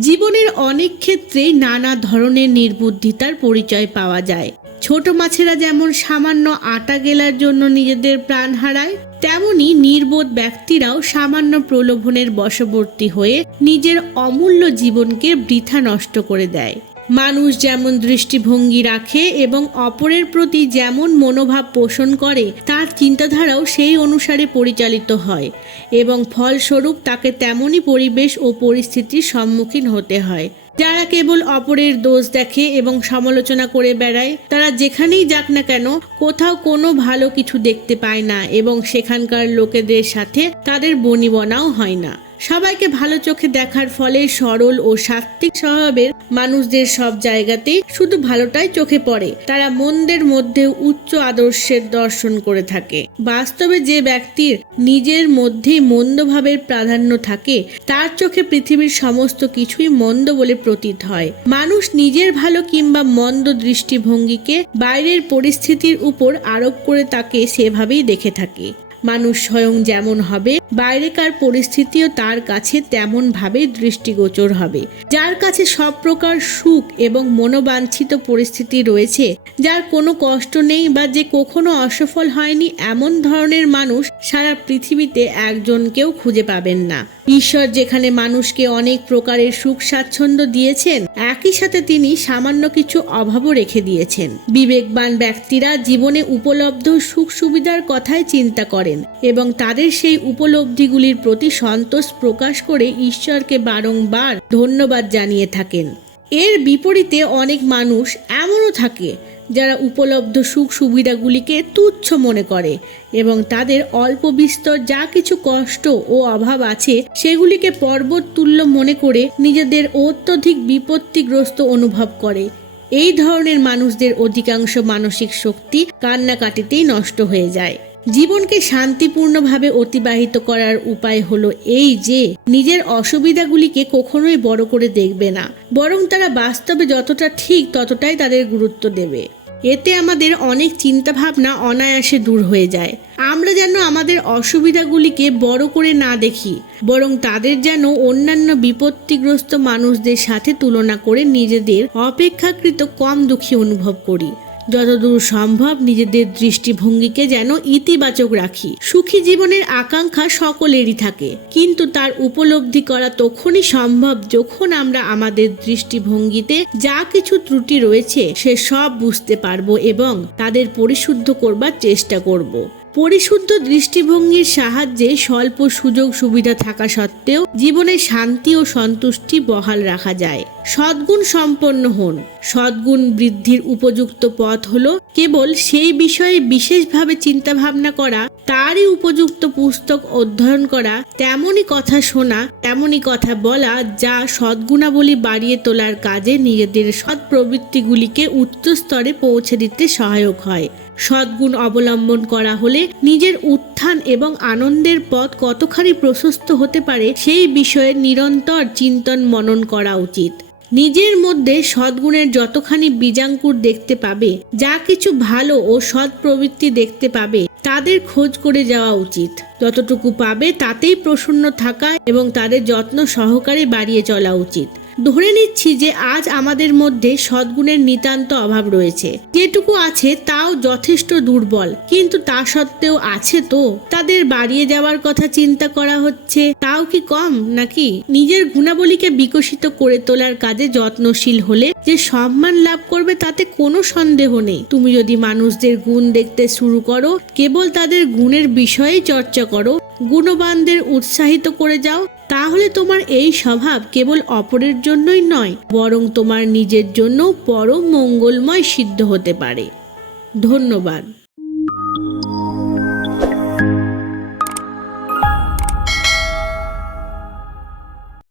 জীবনের অনেক ক্ষেত্রেই নানা ধরনের নির্বুদ্ধিতার পরিচয় পাওয়া যায়। ছোট মাছেরা যেমন সামান্য আটা গেলার জন্য নিজেদের প্রাণ হারায়, তেমনি নির্বোধ ব্যক্তিরাও সামান্য প্রলোভনের বশবর্তী হয়ে নিজের অমূল্য জীবনকে বৃথা নষ্ট করে দেয়। মানুষ যেমন দৃষ্টিভঙ্গি রাখে এবং অপরের প্রতি যেমন মনোভাব পোষণ করে, তার চিন্তাধারাও সেই অনুসারে পরিচালিত হয় এবং ফলস্বরূপ তাকে তেমনই পরিবেশ ও পরিস্থিতির সম্মুখীন হতে হয়। যারা কেবল অপরের দোষ দেখে এবং সমালোচনা করে বেড়ায়, তারা যেখানেই যাক না কেন, কোথাও কোনো ভালো কিছু দেখতে পায় না এবং সেখানকার লোকেদের সাথে তাদের বনিবনাও হয় না। সবাইকে ভালো চোখে দেখার ফলে সরল ও সাত্ত্বিক স্বভাবের মানুষদের সব জায়গাতেই শুধু ভালোটাই চোখে পড়ে। তারা মন্দের মধ্যে উচ্চ আদর্শের দর্শন করে থাকে। বাস্তবে যে ব্যক্তির নিজের মধ্যেই মন্দ ভাবের প্রাধান্য থাকে, তার চোখে পৃথিবীর সমস্ত কিছুই মন্দ বলে প্রতীত হয়। মানুষ নিজের ভালো কিংবা মন্দ দৃষ্টিভঙ্গিকে বাইরের পরিস্থিতির উপর আরোপ করে তাকে সেভাবেই দেখে থাকে। মানুষ স্বয়ং যেমন হবে, বাইরেকার পরিস্থিতিও তার কাছে তেমন ভাবে দৃষ্টিগোচর হবে। যার কাছে সব প্রকার সুখ এবং মনোবাঞ্ছিত পরিস্থিতি রয়েছে, যার কোনো কষ্ট নেই বা যে কখনো অসফল হয়নি, এমন ধরনের মানুষ সারা পৃথিবীতে একজনকেও খুঁজে পাবেন না। ঈশ্বর যেখানে মানুষকে অনেক প্রকারের সুখ স্বাচ্ছন্দ্য দিয়েছেন, একই সাথে তিনি সামান্য কিছু অভাবও রেখে দিয়েছেন। বিবেকবান ব্যক্তিরা জীবনে উপলব্ধ সুখ সুবিধার কথাই চিন্তা করেন এবং তাদের সেই উপলব্ধিগুলির প্রতি সন্তোষ প্রকাশ করে ঈশ্বরকে বারংবার ধন্যবাদ জানিয়ে থাকেন। এর বিপরীতে অনেক মানুষ এমনও থাকে যারা উপলব্ধ সুখ সুবিধাগুলিকে তুচ্ছ মনে করে এবং তাদের অল্প বিস্তর যা কিছু কষ্ট ও অভাব আছে সেগুলিকে পর্বত তুল্য মনে করে নিজেদের অত্যধিক বিপত্তিগ্রস্ত অনুভব করে। এই ধরনের মানুষদের অধিকাংশ মানসিক শক্তি কান্নাকাটিতেই নষ্ট হয়ে যায়। জীবনকে শান্তিপূর্ণভাবে অতিবাহিত করার উপায় হলো এই যে, নিজের অসুবিধাগুলিকে কখনোই বড় করে দেখবে না। বরং তারা বাস্তবে যতটা ঠিক ততটাই তাদের গুরুত্ব দেবে। এতে আমাদের অনেক চিন্তাভাবনা অনায়াসে দূর হয়ে যায়। আমরা যেন আমাদের অসুবিধাগুলিকে বড় করে না দেখি, বরং তাদের যেন অন্যান্য বিপত্তিগ্রস্ত মানুষদের সাথে তুলনা করে নিজেদের অপেক্ষাকৃত কম দুঃখী অনুভব করি। যতদূর সম্ভব নিজেদের দৃষ্টিভঙ্গিকে যেন ইতিবাচক রাখি সুখী জীবনের আকাঙ্ক্ষা সকলেরই থাকে কিন্তু তার উপলব্ধি করা তখনই সম্ভব যখন আমরা আমাদের দৃষ্টিভঙ্গিতে যা কিছু ত্রুটি রয়েছে, সে সব বুঝতে পারব এবং তাদের পরিশুদ্ধ করবার চেষ্টা করব। পরিশুদ্ধ দৃষ্টিভঙ্গির সাহায্যে স্বল্প সুযোগ সুবিধা থাকা সত্ত্বেও জীবনে শান্তি ও সন্তুষ্টি বহাল রাখা যায়। সদ্গুণ সম্পন্ন হন। সদ্গুণ বৃদ্ধির উপযুক্ত পথ হলো কেবল সেই বিষয়ে বিশেষভাবে চিন্তা ভাবনা করা তারই উপযুক্ত পুস্তক অধ্যয়ন করা, তেমনই কথা শোনা, তেমনই কথা বলা যা সদ্গুণাবলী বাড়িয়ে তোলার কাজে নিজেদের সৎ প্রবৃত্তিগুলিকে উচ্চ স্তরে পৌঁছে দিতে সহায়ক হয়। সদ্গুণ অবলম্বন করা হলে নিজের উত্থান এবং আনন্দের পথ কতখানি প্রশস্ত হতে পারে সেই বিষয়ে নিরন্তর চিন্তন মনন করা উচিত। নিজের মধ্যে সদ্গুণের যতখানি বীজাঙ্কুর দেখতে পাবে, যা কিছু ভালো ও সৎ প্রবৃত্তি দেখতে পাবে, তাদের খোঁজ করে যাওয়া উচিত। যতটুকু পাবে তাতেই প্রসন্ন থাকা এবং তাদের যত্ন সহকারে বাড়িয়ে চলা উচিত। ধরে নিচ্ছি যে আজ আমাদের মধ্যে সদ্গুণের নিতান্ত অভাব রয়েছে। যেটুকু আছে তাও যথেষ্ট দুর্বল। কিন্তু তা সত্ত্বেও আছে তো? তাদের বাড়িয়ে যাওয়ার কথা চিন্তা করা হচ্ছে, তাও কি কম নাকি? নিজের গুণাবলীকে বিকশিত করে তোলার কাজে যত্নশীল হলে যে সম্মান লাভ করবে তাতে কোনো সন্দেহ নেই। তুমি যদি মানুষদের গুণ দেখতে শুরু করো, কেবল তাদের গুণের বিষয়ে চর্চা করো গুণবানদের উৎসাহিত করে যাও, তাহলে তোমার এই স্বভাব কেবল অপরের জন্যই নয়, বরং তোমার নিজের জন্য পরম মঙ্গলময় সিদ্ধ হতে পারে। ধন্যবাদ।